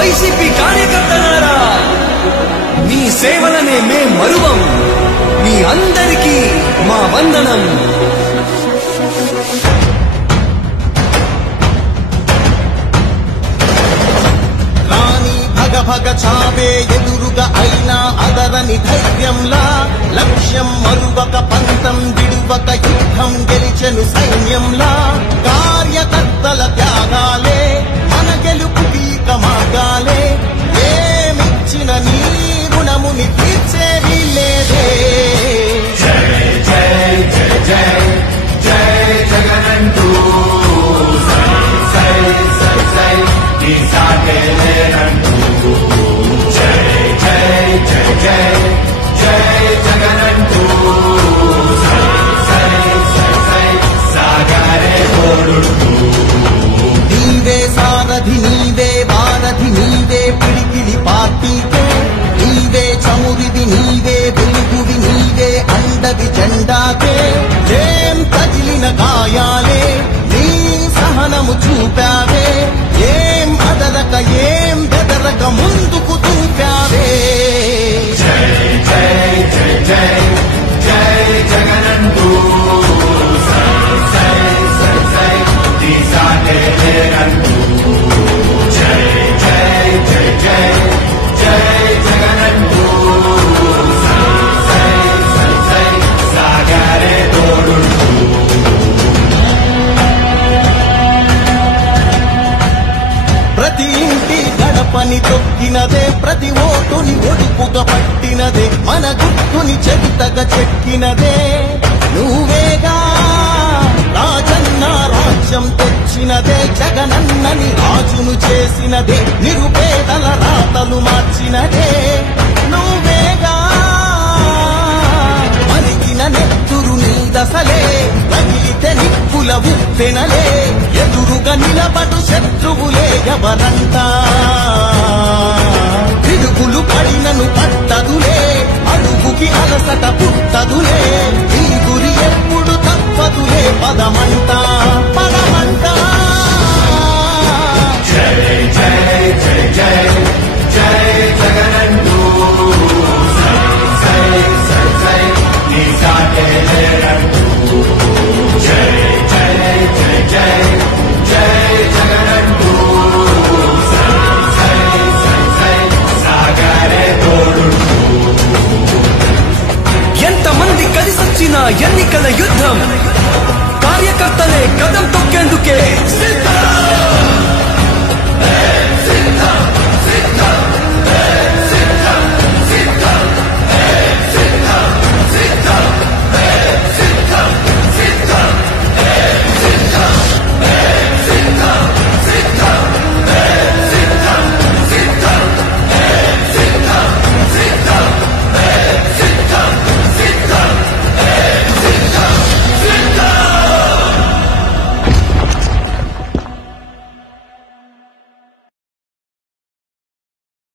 YCP కార్యకర్తలారా, మీ సేవలనే మే మరువం. మీ అందరికీ మా వందనం. రాణి భగ భగ చావే ఎదురుగా అయినా అదరని ధైర్యంలా, లక్ష్యం మరువక పంతం విడువక యుద్ధం గెలిచెను సైన్యంలా. కార్యకర్తల త్యాగాలే మన గెలుపు గీత మార్గాలే. ఏమిచ్చిన నీ రుణముని తీర్చేవి లేదే. జై జై జై జై జై జగనంటూ సై సై సై సై నీ సాగే లేనంటూ. జై జై జై జై జై జగనంటూ సై సై సై సై సాగరే తోడుంటూ. నీవే సారథి నీవే వారధి నీవే పిడికిలి పార్టీకే. నీవే చమురిది నీవే వెలుగువి నీవే అండవి జెండాకే. ఏం తగిలిన గాయాలే నీ సహనము చూపావే. ఏం అదరక ఏం బెదరక ముందుకు చూపావే. జై జై జై జై జై జగనంటూ సై సై సై సై నీ సాగే లేనంటూ. జై జై జై జై జై జగనంటూ సై సై సై సై సాగరే తోడుంటూ. ప్రతి ఇంటి గడపని తొక్కినదే, ప్రతి ఓటుని ఒడుపుగా పట్టినదే, మన గుర్తుని చెవితగా చెక్కినదే నువ్వేగా. రాజన్న రాజ్యం తెచ్చినదే, జగనన్నని రాజును చేసినదే, నిరుపేదల రాతలు మార్చినదే నువ్వేగా. మరిగిన నెత్తురు నీ దశలే, రగిలితే నిప్పుల ఉప్పెనలే. ఎదురుగా నిలబడు శత్రువులే ఎవరంతా. పిడుగులు పడినను పట్టదులే, అడుగుకి అలసట పుట్టదులే.